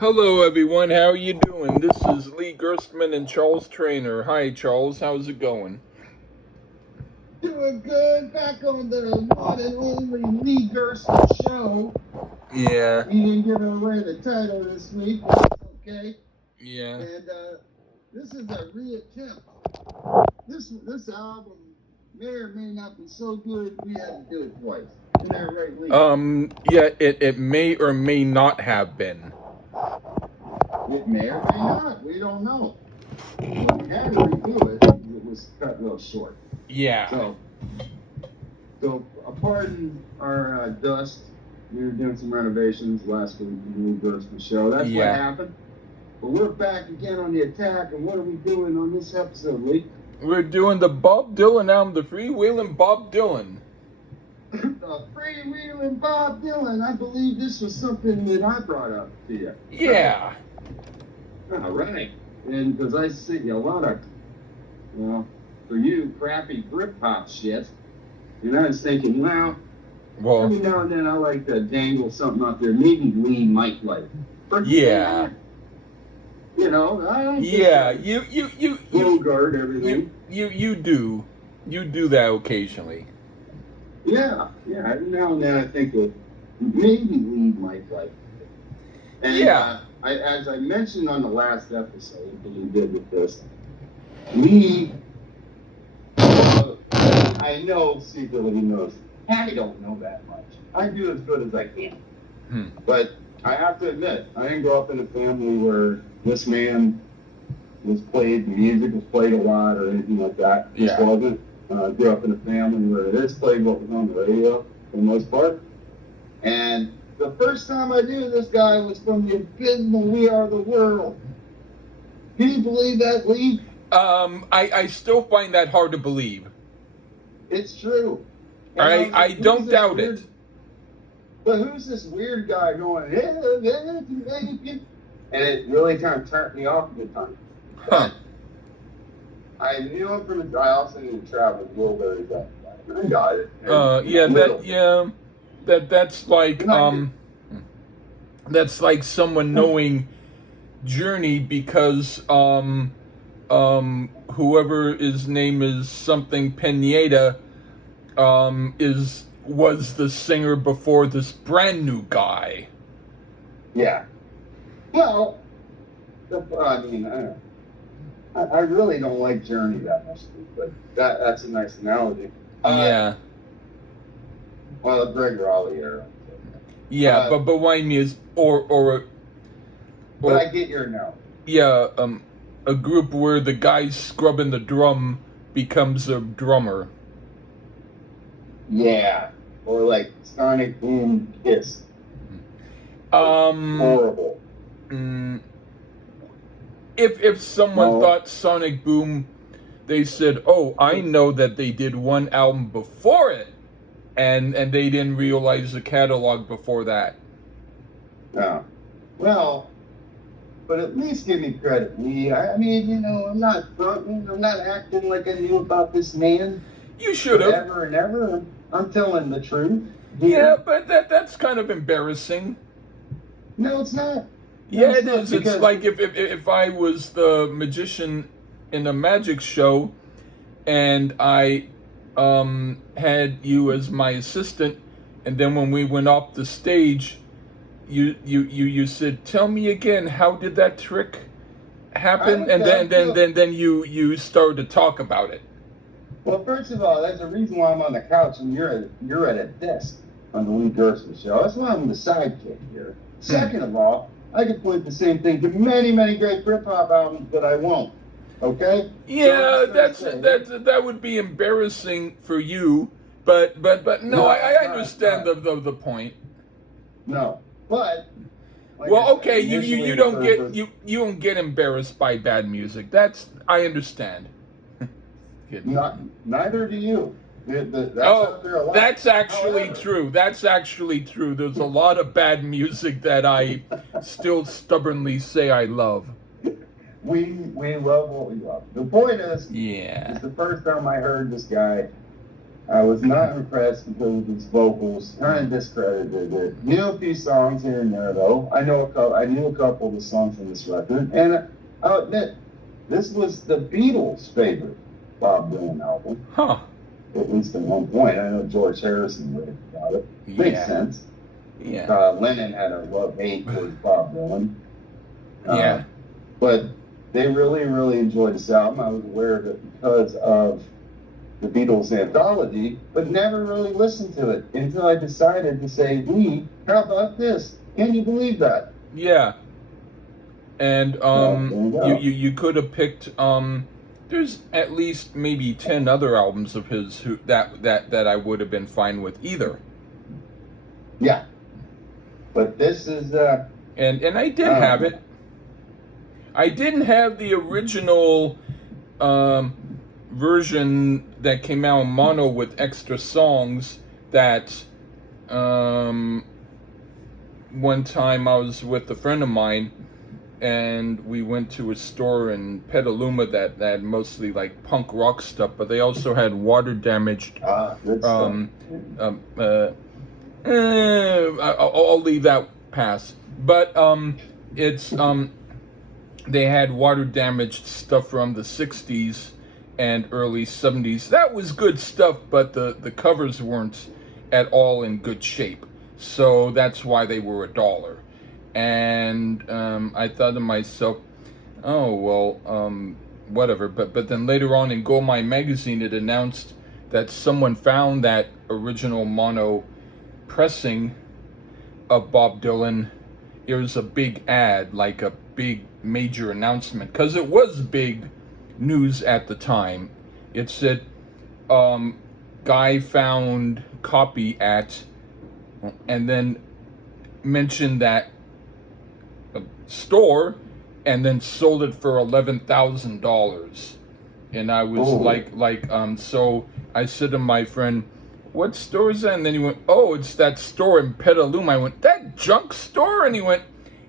Hello, everyone. How are you doing? This is Lee Gerstmann and Charles Trainer. Hi, Charles. How's it going? Doing good. Back on the one and only Lee Gerson show. Yeah. We didn't give away the title this week, but it's okay. Yeah. And this is a reattempt. This album may or may not be so good we had to do it twice. Isn't that right, Lee? Yeah. It may or may not have been. It may or may not. We don't know. When we had to redo it, it was cut a little short. Yeah. So pardon our dust. We were doing some renovations last week in the Lee Gerson show. That's what happened. But we're back again on the attack, and what are we doing on this episode, Lee? We're doing the Bob Dylan album, the Freewheelin Bob Dylan. The Freewheelin Bob Dylan. I believe this was something that I brought up to you. Yeah. All right. And because I sent you a lot of, for you, crappy grip pop shit. And I was thinking, well, every now and then I like to dangle something out there. Maybe Lee might like. Yeah. Yeah, you guard everything. You do that occasionally. Yeah. Every now and then I think that maybe Lee might like it. And as I mentioned on the last episode that we did with this, Lee, I know secretly he knows. I don't know that much. I do as good as I can. But I have to admit, I didn't grow up in a family where this man music was played a lot or anything like that. Just wasn't. I grew up in a family where it is played what was on the radio for the most part. And the first time I knew this guy was from the abysmal We Are the World. Can you believe that, Lee? I still find that hard to believe. It's true. I don't doubt it. But who's this weird guy going, and it really kind of turned me off at the time. Huh. I knew him from I also knew Travis Wilburys that I got it. That's like someone knowing Journey because whoever his name is something Pineda was the singer before this brand new guy. Yeah. Well, I mean, I don't know. I really don't like Journey that much, but that's a nice analogy. Yeah. Well, the Greg Raleigh era. Yeah, but what I mean is, or but I get your no. Yeah, a group where the guy scrubbing the drum becomes a drummer. Yeah, or like Sonic Boom Kiss. Horrible. If someone thought Sonic Boom, they said, "Oh, I know that they did one album before it," and they didn't realize the catalog before that. No. Well, but at least give me credit, Lee. I mean, I'm not fronting. I'm not acting like I knew about this man. You should have. Forever and ever. I'm telling the truth. Yeah, but that's kind of embarrassing. No, it's not. Yeah, it is. It's like if I was the magician in a magic show, and I had you as my assistant, and then when we went off the stage, you said, "Tell me again, how did that trick happen?" And then you started to talk about it. Well, first of all, that's the reason why I'm on the couch and you're at a desk on the Lee Gerson show. That's why I'm the sidekick here. Second of all, I could point the same thing to many, many great trip hop albums, but I won't. Okay? Yeah, that would be embarrassing for you, but no, I understand the point. No, but well, okay, you don't get embarrassed by bad music. I understand. Neither do you. That's actually true. That's actually true. There's a lot of bad music that I still stubbornly say I love. We love what we love. The point is, it's the first time I heard this guy, I was not impressed because of his vocals. Kind of discredited it. Knew a few songs here and there, though. I knew a couple of the songs on this record, and I'll admit, this was the Beatles' favorite Bob Dylan album. Huh. At least at one point. I know George Harrison raved about it. Makes sense. Yeah. Lennon had a love-hate towards Bob Dylan. Yeah. But they really, really enjoyed this album. I was aware of it because of the Beatles anthology, but never really listened to it until I decided to say, how about this? Can you believe that? Yeah. And you could have picked there's at least maybe 10 other albums of his that I would have been fine with either. Yeah. But this is and I did have it. I didn't have the original version that came out in mono with extra songs that one time I was with a friend of mine and we went to a store in Petaluma that had mostly like punk rock stuff, but they also had water damaged good stuff. I'll leave that pass. But it's they had water damaged stuff from the 60s and early 70s. That was good stuff, but the covers weren't at all in good shape. So that's why they were $1. And I thought to myself, oh, well, whatever. But then later on in Go My Magazine, it announced that someone found that original mono pressing of Bob Dylan. It was a big ad, like a big major announcement, because it was big news at the time. It said, guy found copy at, and then mentioned that store, and then sold it for $11,000. And I was so I said to my friend, what store is that? And then he went, oh, it's that store in Petaluma. I went, that junk store? And he went,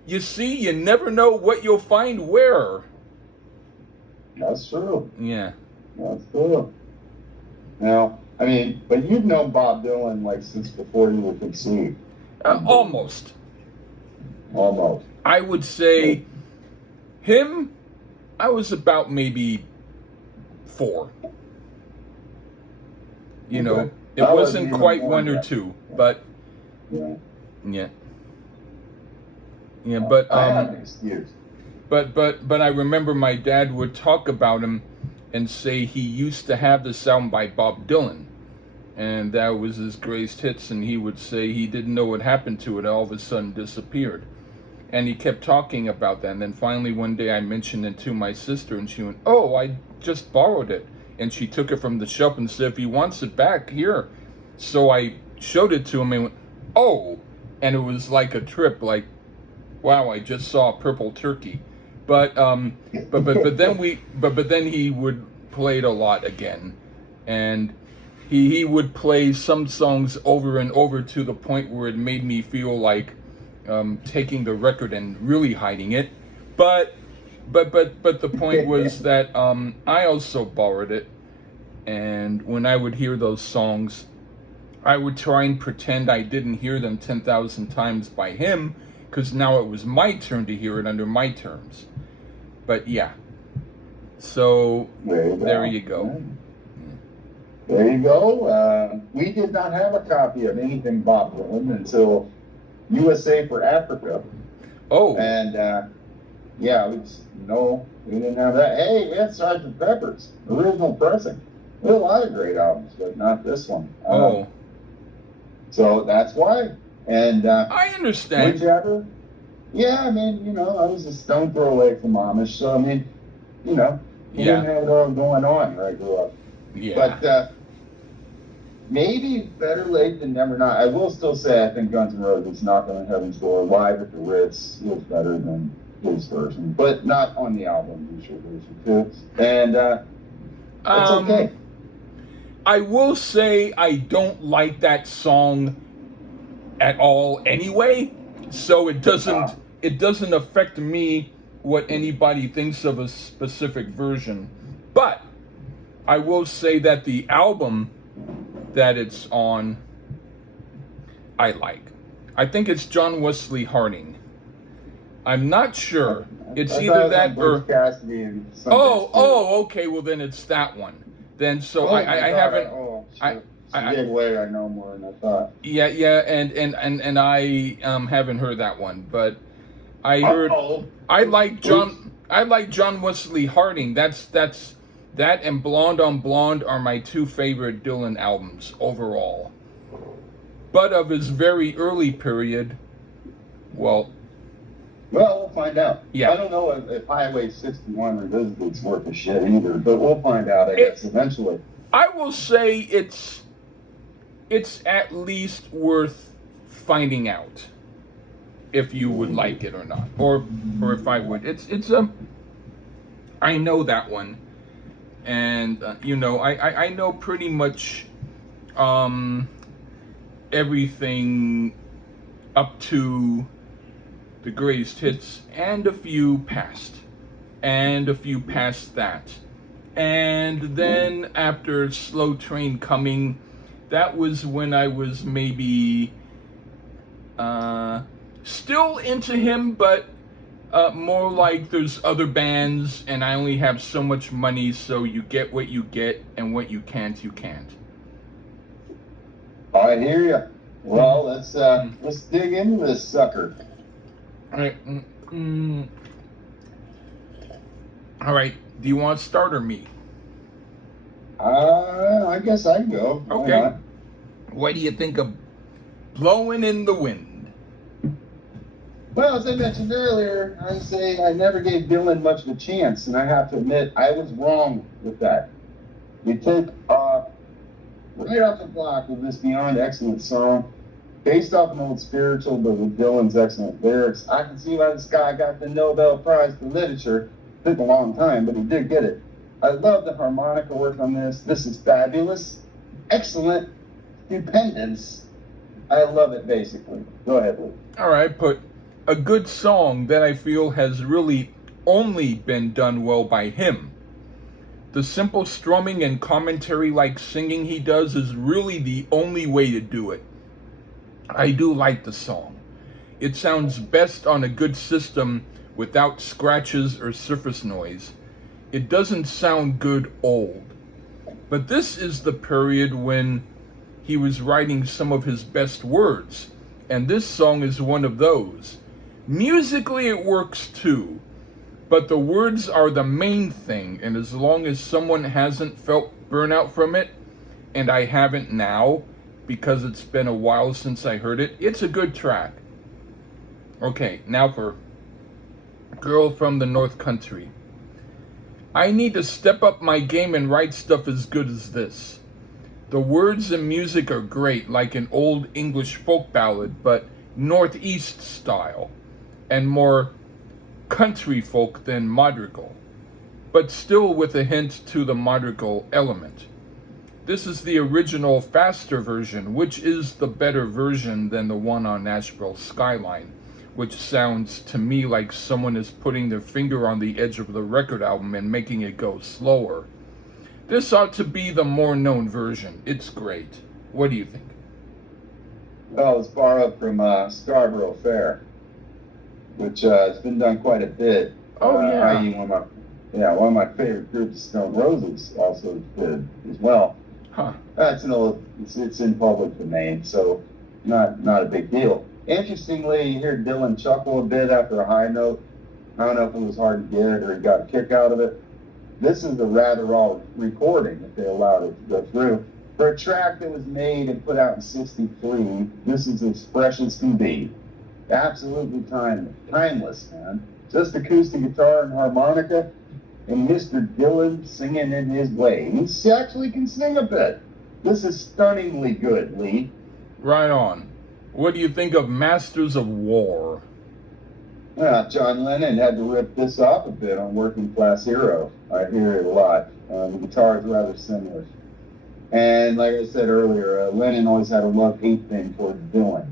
you see, you never know what you'll find where. That's true. Yeah. That's true. Now, I mean, but you've known Bob Dylan like since before you were conceived. Almost. Almost. I would say him, I was about maybe 4. You know, it wasn't quite 1 or 2, but yeah. But I have an excuse. But I remember my dad would talk about him and say he used to have this album by Bob Dylan, and that was his greatest hits, and he would say he didn't know what happened to it, all of a sudden disappeared. And he kept talking about that, and then finally one day I mentioned it to my sister, and she went, oh, I just borrowed it. And she took it from the shop and said, if he wants it back, here. So I showed it to him and went, oh, and it was like a trip, like, wow, I just saw a purple turkey. But then he would play it a lot again, and he would play some songs over and over to the point where it made me feel like taking the record and really hiding it. But the point was that I also borrowed it, and when I would hear those songs, I would try and pretend I didn't hear them 10,000 times by him, because now it was my turn to hear it under my terms. But yeah, so there you go. There you go. We did not have a copy of anything Bob Dylan until USA for Africa. Oh. And we didn't have that. Hey, we had Sgt. Pepper's original pressing. We had a lot of great albums, but not this one. So that's why. And I understand. Whichever. Yeah, I mean, I was a stone throw away from Amish, so I mean, we didn't have it all going on where I grew up. Yeah. But maybe better late than never not. I will still say I think Guns N' Roses Knock on Heaven's Door live at the Ritz was better than his version, but not on the album, version too. And it's okay. I will say I don't like that song at all anyway, so it doesn't affect me what anybody thinks of a specific version. But I will say that the album that it's on, I like. I think it's John Wesley Harding. I'm not sure. It's either that or Cassidy and okay. Well, then it's that one. Then so I haven't. I gave away. I know more than I thought. Yeah, and I haven't heard that one, but I heard. I like John Wesley Harding. That's that and Blonde on Blonde are my two favorite Dylan albums overall. But of his very early period, well, we'll find out. Yeah. I don't know if Highway 61 Revisited's worth a shit either, but we'll find out, I guess, eventually. I will say it's at least worth finding out if you would like it or not, or if I would. I know that one, and I know pretty much everything up to the greatest hits, and a few past that. And then after Slow Train Coming, that was when I was maybe still into him, but more like there's other bands and I only have so much money, so you get what you get, and what you can't, you can't. I hear you. Well, let's dig into this sucker. All right. All right. Do you want to start or me? I guess I can go. Okay. What do you think of Blowing in the Wind? Well, as I mentioned earlier, I say I never gave Dylan much of a chance, and I have to admit I was wrong with that. You take right off the block with this beyond excellent song, based off an old spiritual, but with Dylan's excellent lyrics. I can see why this guy got the Nobel Prize for Literature. It took a long time, but he did get it. I love the harmonica work on this. This is fabulous, excellent, stupendous. I love it, basically. Go ahead, Luke. All right, but a good song that I feel has really only been done well by him. The simple strumming and commentary-like singing he does is really the only way to do it. I do like the song. It sounds best on a good system without scratches or surface noise. It doesn't sound good old. But this is the period when he was writing some of his best words, and this song is one of those. Musically it works too, but the words are the main thing, and as long as someone hasn't felt burnout from it, and I haven't now, because it's been a while since I heard it, it's a good track. Okay, now for Girl from the North Country. I need to step up my game and write stuff as good as this. The words and music are great, like an old English folk ballad, but Northeast style, and more country folk than madrigal, but still with a hint to the madrigal element. This is the original faster version, which is the better version than the one on Nashville Skyline, which sounds to me like someone is putting their finger on the edge of the record album and making it go slower. This ought to be the more known version. It's great. What do you think? Well, it's far up from Scarborough Fair, which has been done quite a bit. Oh, yeah. I.e. one of my favorite groups, Stone Roses, also did as well. Huh. That's it's in public domain, so not a big deal. Interestingly, you hear Dylan chuckle a bit after a high note. I don't know if it was hard to get or he got a kick out of it. This is the rather raw recording if they allowed it to go through. For a track that was made and put out in '63, this is as fresh as can be. Absolutely timeless, man. Just acoustic guitar and harmonica, and Mr. Dylan singing in his way. He actually can sing a bit. This is stunningly good, Lee. Right on. What do you think of Masters of War? John Lennon had to rip this off a bit on Working Class Hero. I hear it a lot. The guitar is rather similar. And like I said earlier, Lennon always had a love-hate thing towards Dylan.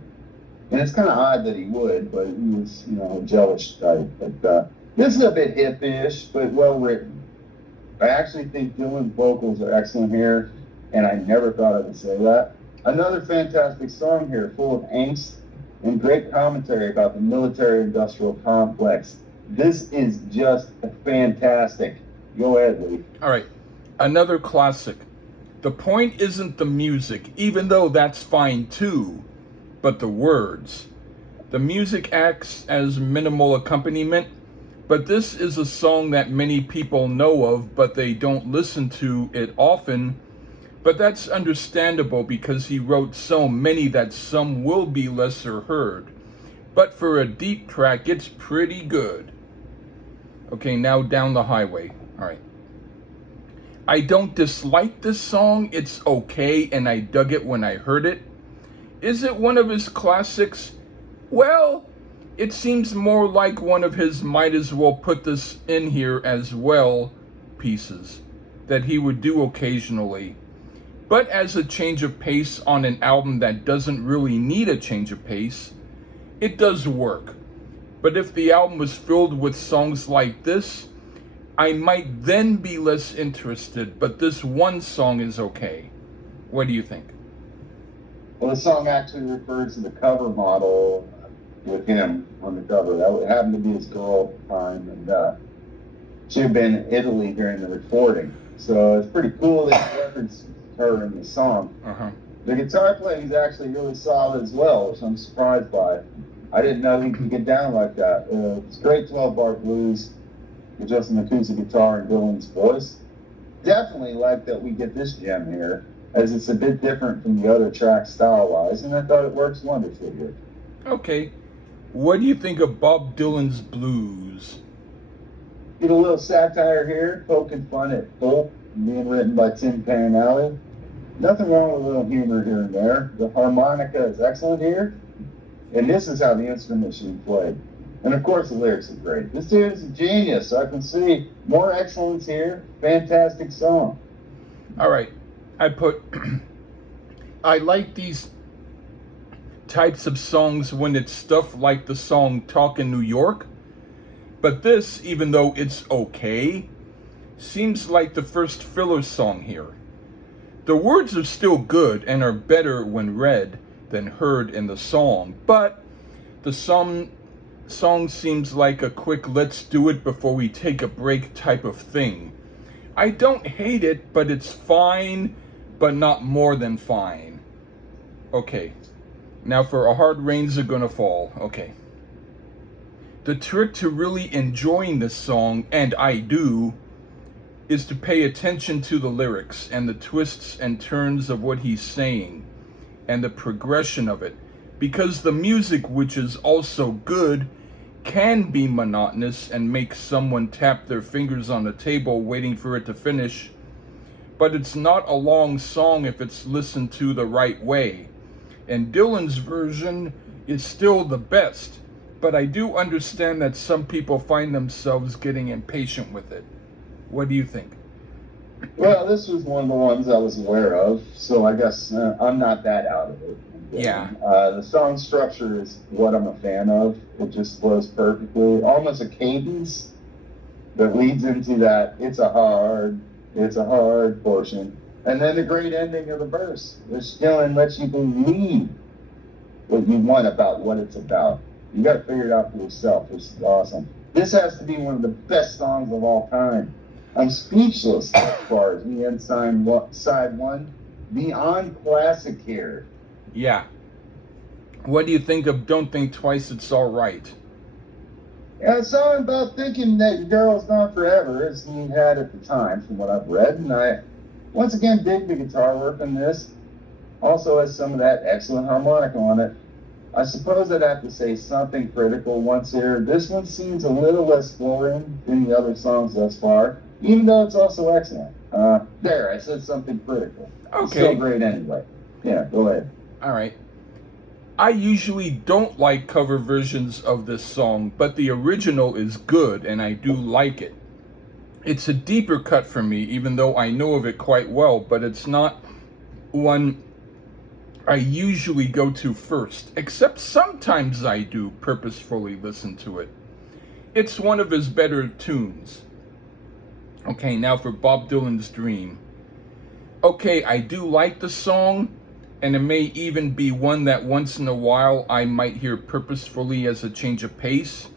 And it's kind of odd that he would, but he was, a jealous type. But this is a bit hip-ish, but well-written. I actually think Dylan's vocals are excellent here. and I never thought I would say that. Another fantastic song here, full of angst and great commentary about the military-industrial complex. This is just fantastic. Go ahead, Lee. All right, another classic. The point isn't the music, even though that's fine too, but the words. The music acts as minimal accompaniment, but this is a song that many people know of, but they don't listen to it often. But that's understandable because he wrote so many that some will be lesser heard. But for a deep track, it's pretty good. Okay, now Down the Highway. All right. I don't dislike this song. It's okay, and I dug it when I heard it. Is it one of his classics? Well, it seems more like one of his might as well put this in here as well pieces that he would do occasionally. But as a change of pace on an album that doesn't really need a change of pace, it does work. But if the album was filled with songs like this, I might then be less interested, but this one song is okay. What do you think? Well, the song actually refers to the cover model with him on the cover. That happened to be his girl at the time, and she had been in Italy during the recording. So it's pretty cool that he referenced her in the song. Uh-huh. The guitar playing is actually really solid as well, which I'm surprised by. I didn't know he could get down like that. It's great 12-bar blues with just an acoustic guitar and Dylan's voice. Definitely like that we get this gem here, as it's a bit different from the other tracks style-wise, and I thought it works wonderfully here. Okay. What do you think of Bob Dylan's blues? Get a little satire here, poking fun at Pulp, being written by Tim Panelli. Nothing wrong with a little humor here and there. The harmonica is excellent here, and this is how the instrument should be played. And of course the lyrics are great. This dude is a genius. I can see more excellence here. Fantastic song. All right. I like these types of songs when it's stuff like the song Talkin' New York. But this, even though it's okay, seems like the first filler song here. The words are still good and are better when read than heard in the song, but the song seems like a quick let's do it before we take a break type of thing. I don't hate it, but it's fine, but not more than fine. Okay, now for A Hard Rains Are Gonna Fall. Okay. The trick to really enjoying this song, and I do, is to pay attention to the lyrics and the twists and turns of what he's saying and the progression of it, because the music, which is also good, can be monotonous and make someone tap their fingers on the table waiting for it to finish, but it's not a long song if it's listened to the right way. And Dylan's version is still the best, but I do understand that some people find themselves getting impatient with it. What do you think? Well, this was one of the ones I was aware of, so I guess I'm not that out of it. Yeah. The song structure is what I'm a fan of. It just flows perfectly. Almost a cadence that leads into that it's a hard portion. And then the great ending of the verse, which Dylan lets you believe what you want about what it's about. You got to figure it out for yourself, which is awesome. This has to be one of the best songs of all time. I'm speechless as far as the end side one. Beyond classic here. Yeah. What do you think of Don't Think Twice, It's All Right? Yeah, it's all about thinking that your girl's gone forever, as he had at the time, from what I've read. And I, once again, dig the guitar work on this. Also has some of that excellent harmonica on it. I suppose I'd have to say something critical once here. This one seems a little less flowing than the other songs thus far, even though it's also excellent. There, I said something critical. Okay. It's still great anyway. Yeah, go ahead. All right. I usually don't like cover versions of this song, but the original is good and I do like it. It's a deeper cut for me, even though I know of it quite well, but it's not one I usually go to first, except sometimes I do purposefully listen to it. It's one of his better tunes. Okay, now for Bob Dylan's Dream. Okay, I do like the song, and it may even be one that once in a while I might hear purposefully as a change of pace.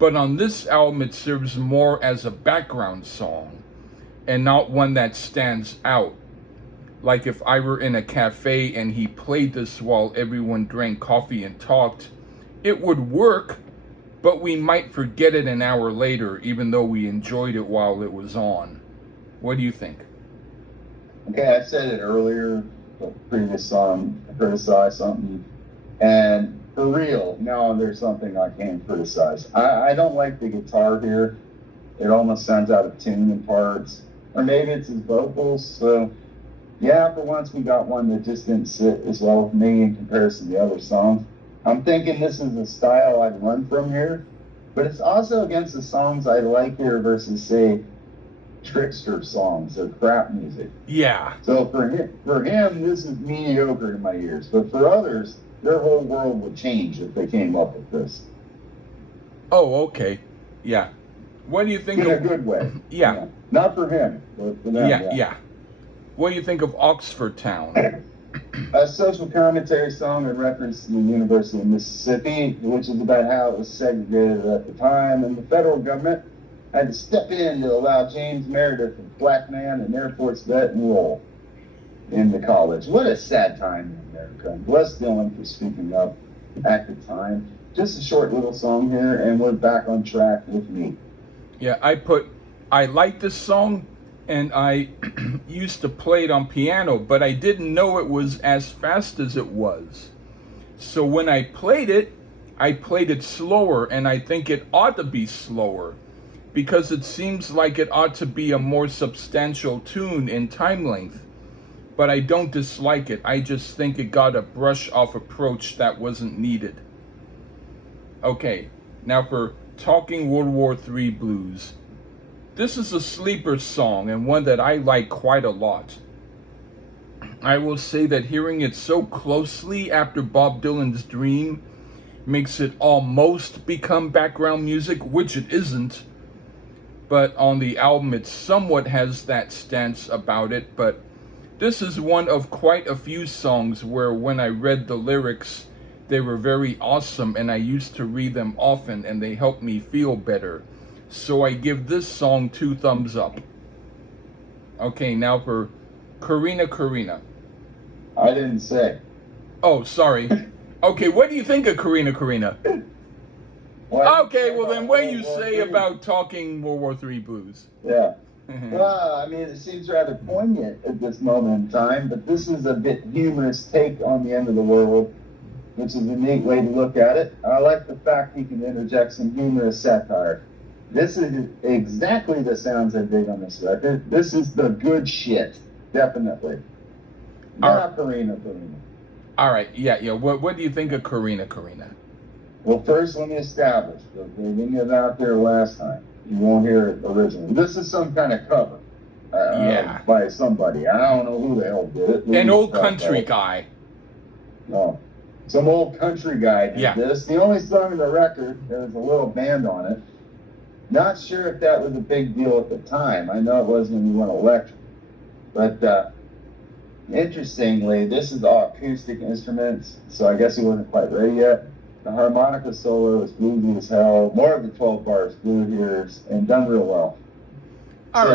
But on this album, it serves more as a background song and not one that stands out. Like if I were in a cafe and he played this while everyone drank coffee and talked, it would work, but we might forget it an hour later, even though we enjoyed it while it was on. What do you think? Okay, I said it earlier, the previous song, I criticized something, and for real, now there's something I can't criticize. I don't like the guitar here. It almost sounds out of tune in parts, or maybe it's his vocals. So, yeah, for once we got one that just didn't sit as well with me in comparison to the other songs. I'm thinking this is a style I'd run from here, but it's also against the songs I like here versus, say, trickster songs or crap music. Yeah. So for him, this is mediocre in my ears. But for others, their whole world would change if they came up with this. Oh, okay. Yeah. What do you think In of... a good way. Yeah. Not for him, but for them. Yeah. What do you think of Oxford Town? A social commentary song in reference to the University of Mississippi, which is about how it was segregated at the time, and the federal government had to step in to allow James Meredith, a black man, an Air Force vet, enroll in the college. What a sad time in America. Bless Dylan for speaking up at the time. Just a short little song here, and we're back on track with me. Yeah, I like this song, and I used to play it on piano, but I didn't know it was as fast as it was. So when I played it slower, and I think it ought to be slower, because it seems like it ought to be a more substantial tune in time length. But I don't dislike it. I just think it got a brush-off approach that wasn't needed. Okay, now for Talking World War III Blues. This is a sleeper song and one that I like quite a lot. I will say that hearing it so closely after Bob Dylan's Dream makes it almost become background music, which it isn't. But on the album it somewhat has that stance about it. But this is one of quite a few songs where when I read the lyrics, they were very awesome, and I used to read them often, and they helped me feel better. So I give this song 2 thumbs up. Okay, now for Karina. I didn't say. Oh, sorry. Okay, what do you think of Karina? Okay, well then what do you say about Talking World War III Blues? Yeah. Well, I mean, it seems rather poignant at this moment in time, but this is a bit humorous take on the end of the world, which is a neat way to look at it. I like the fact he can interject some humorous satire. This is exactly the sounds I dig on this record. This is the good shit, definitely. Not Karina. All right, yeah. What do you think of Karina? Well, first, let me establish, okay, we didn't get out there last time. You won't hear it originally. This is some kind of cover. By somebody. I don't know who the hell did it. An old country guy. No. Some old country guy did this. The only song on the record, there was a little band on it. Not sure if that was a big deal at the time. I know it was when we went electric. But interestingly, this is all acoustic instruments, so I guess he wasn't quite ready yet. The harmonica solo is bluesy as hell. More of the 12 bars blue here, and done real well.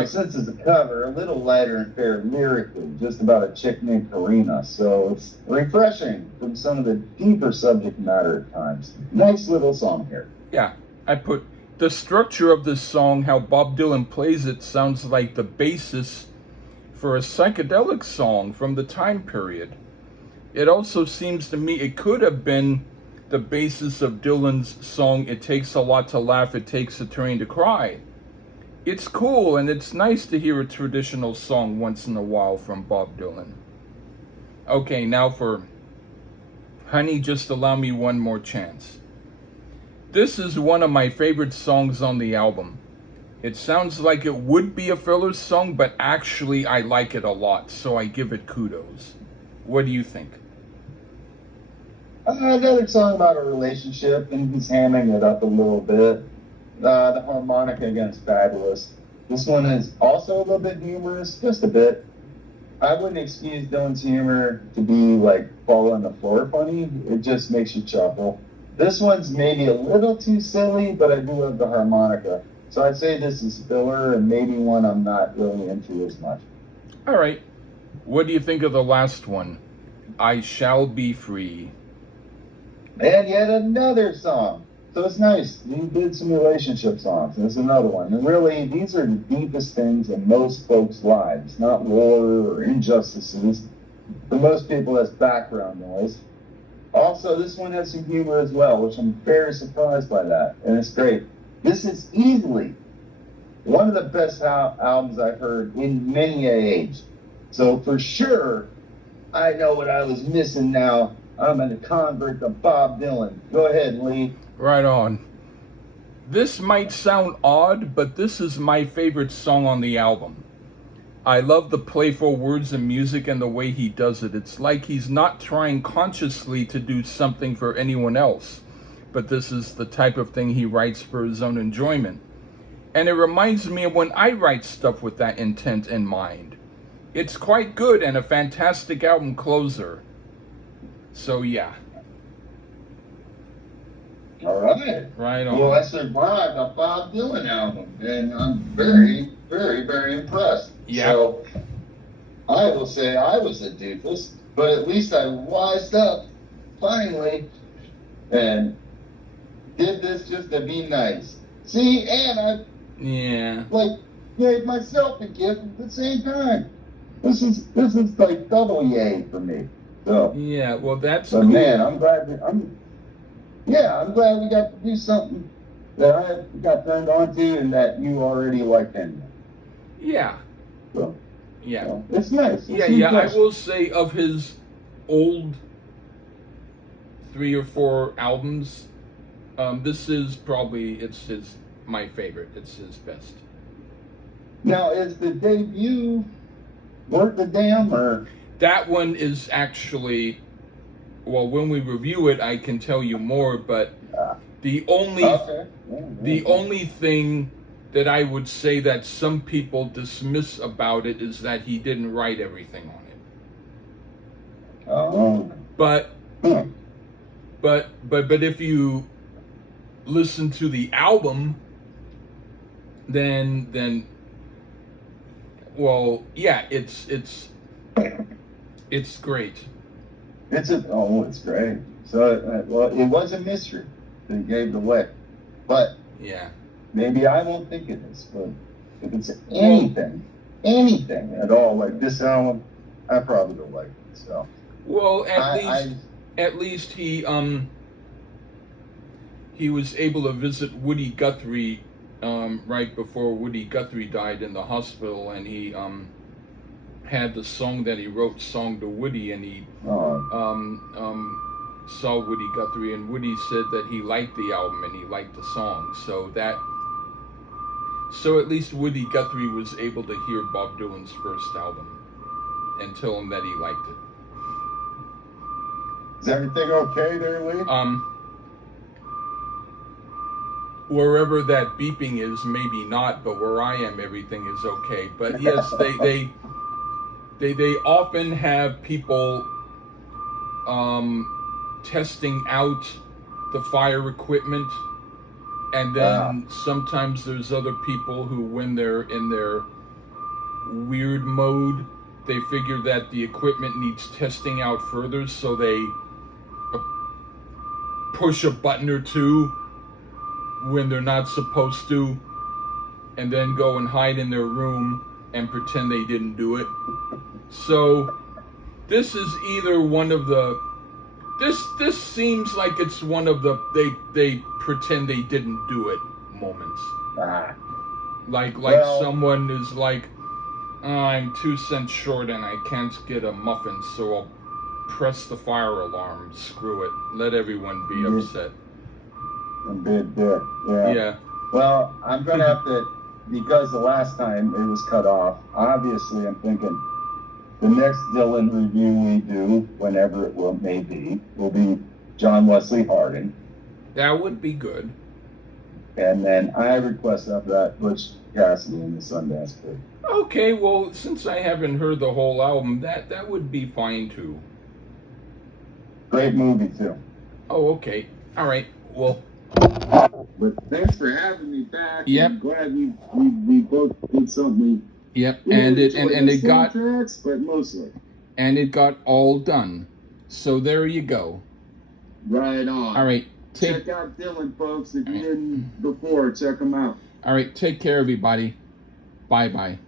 Since it's a cover, a little lighter and fair lyrically, just about a chick named Karina. So it's refreshing from some of the deeper subject matter at times. Nice little song here. Yeah, I put the structure of this song, how Bob Dylan plays it, sounds like the basis for a psychedelic song from the time period. It also seems to me it could have been the basis of Dylan's song, It Takes a Lot to Laugh, It Takes a Train to Cry. It's cool, and it's nice to hear a traditional song once in a while from Bob Dylan. Okay, now for Honey, Just Allow Me One More Chance. This is one of my favorite songs on the album. It sounds like it would be a filler song, but actually I like it a lot, so I give it kudos. What do you think? Another song about a relationship, and he's hamming it up a little bit. The harmonica again is fabulous. This one is also a little bit humorous, just a bit. I wouldn't excuse Dylan's humor to be like fall on the floor funny. It just makes you chuckle. This one's maybe a little too silly, but I do love the harmonica. So I'd say this is filler and maybe one I'm not really into as much. All right. What do you think of the last one? I Shall Be Free. And yet another song. So it's nice. You did some relationship songs. There's another one. And really, these are the deepest things in most folks' lives, not war or injustices. For most people, that's background noise. Also, this one has some humor as well, which I'm very surprised by that. And it's great. This is easily one of the best albums I've heard in many a age. So for sure, I know what I was missing now. I'm a convert to Bob Dylan. Go ahead, Lee. Right on. This might sound odd, but this is my favorite song on the album. I love the playful words and music and the way he does it. It's like he's not trying consciously to do something for anyone else, but this is the type of thing he writes for his own enjoyment. And it reminds me of when I write stuff with that intent in mind. It's quite good and a fantastic album closer. So yeah. All right. Right on. Well, I survived a Bob Dylan album, and I'm very, very, very impressed. Yeah. So I will say I was a doofus, but at least I wised up finally and did this just to be nice. See, and I gave myself a gift at the same time. This is like double yay for me. So yeah, well that's but cool. Man, I'm glad we got to do something that I got turned on to and that you already liked anyway. Yeah. So, yeah. So, it's nice. I will say of his old 3 or 4 albums, this is probably my favorite. It's his best. Now, is the debut worth the damn or? That one is actually, well, when we review it, I can tell you more. But the only thing that I would say that some people dismiss about it is that he didn't write everything on it. Oh. But if you listen to the album, then well, yeah, it's great. It's great. So, well, it was a mystery that he gave away, but yeah, maybe I won't think it is. But if it's anything at all like this album, I probably don't like it. So, well, at least he was able to visit Woody Guthrie right before Woody Guthrie died in the hospital, and he had the song that he wrote, "Song to Woody," and he saw Woody Guthrie, and Woody said that he liked the album and he liked the song. So at least Woody Guthrie was able to hear Bob Dylan's first album and tell him that he liked it. Is everything okay there, Lee? Wherever that beeping is, maybe not, but where I am, everything is okay. But yes, they often have people testing out the fire equipment, and then sometimes there's other people who, when they're in their weird mode, they figure that the equipment needs testing out further, so they push a button or two when they're not supposed to, and then go and hide in their room and pretend they didn't do it. So this is either one of the this seems like it's one of the they pretend they didn't do it moments. Like someone is like, I'm 2 cents short and I can't get a muffin, so I'll press the fire alarm. Screw it. Let everyone be upset. A bit dick. Yeah. Well, I'm going to have to, because the last time it was cut off, obviously I'm thinking the next Dylan review we do, whenever it may be, will be John Wesley Harding. That would be good. And then I request after that Butch Cassidy and the Sundance Kid. Okay, well, since I haven't heard the whole album, that would be fine too. Great movie too. Oh, okay. All right. Well, But thanks for having me back. Yep. I'm glad we both did something. yep, We and it enjoyed and the it got tracks, but mostly all done. So there you go. right on. All right. Check out Dylan, folks. If you didn't before, check him out. All right. Take care, everybody. Bye bye.